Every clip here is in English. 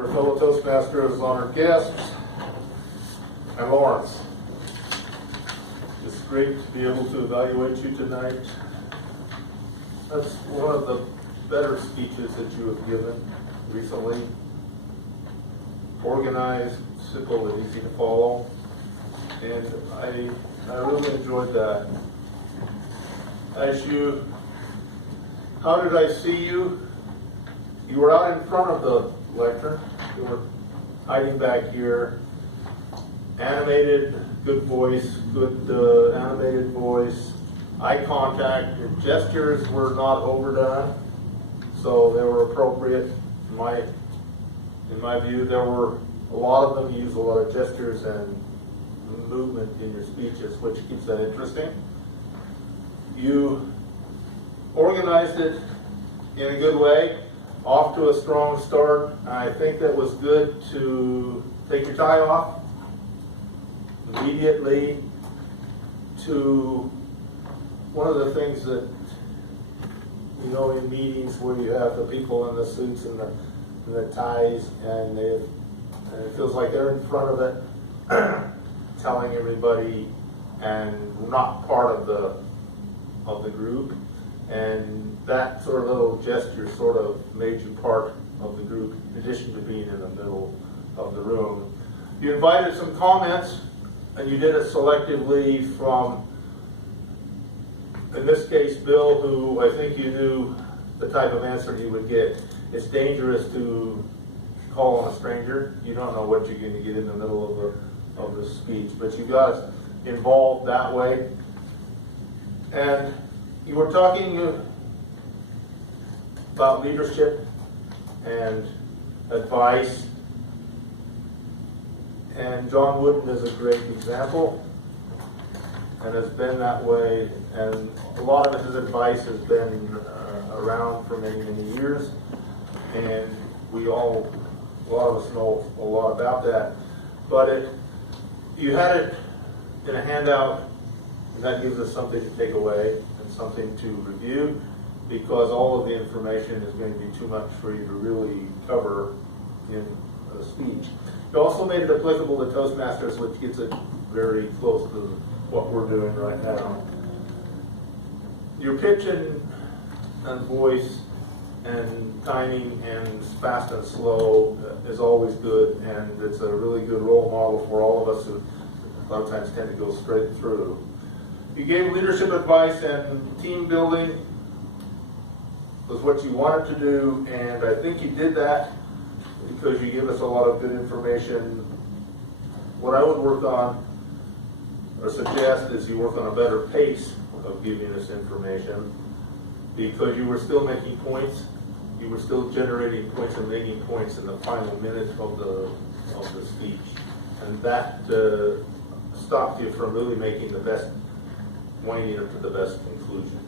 our fellow Toastmasters, honored guests, and Lawrence. It's great to be able to evaluate you tonight. That's one of the better speeches that you have given recently. Organized, simple, and easy to follow. And I really enjoyed that. How did I see you? You were out in front of the lectern. You were hiding back here. Animated, good voice, good animated voice. Eye contact. Your gestures were not overdone, so they were appropriate. In my view, there were a lot of them. You used a lot of gestures and movement in your speeches, which keeps that interesting. You organized it in a good way, off to a strong start. I think that was good to take your tie off immediately to one of the things that, you know, in meetings where you have the people in the suits and the ties, and it feels like they're in front of it, telling everybody, and not part of the group. And that sort of little gesture sort of made you part of the group, in addition to being in the middle of the room. You invited some comments, and you did it selectively from, in this case, Bill, who I think you knew the type of answer he would get. It's dangerous to call on a stranger. You don't know what you're going to get in the middle of the speech, but you got involved that way. And you were talking about leadership and advice, and John Wooden is a great example and has been that way, and a lot of his advice has been around for many, many years, and a lot of us know a lot about that. But you had it in a handout, and that gives us something to take away and something to review, because all of the information is going to be too much for you to really cover in a speech. You also made it applicable to Toastmasters, which gets it very close to what we're doing right now. Your pitch and voice and timing and fast and slow is always good, and it's a really good role model for all of us who a lot of times tend to go straight through. You gave leadership advice, and team building was what you wanted to do, and I think you did that because you gave us a lot of good information. What I would work on or suggest is you work on a better pace of giving us information, because you were still making points, you were still generating points and making points in the final minute of the speech, and that stopped you from really making winding up to the best conclusion.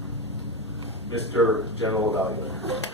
Mr. General Evaluator.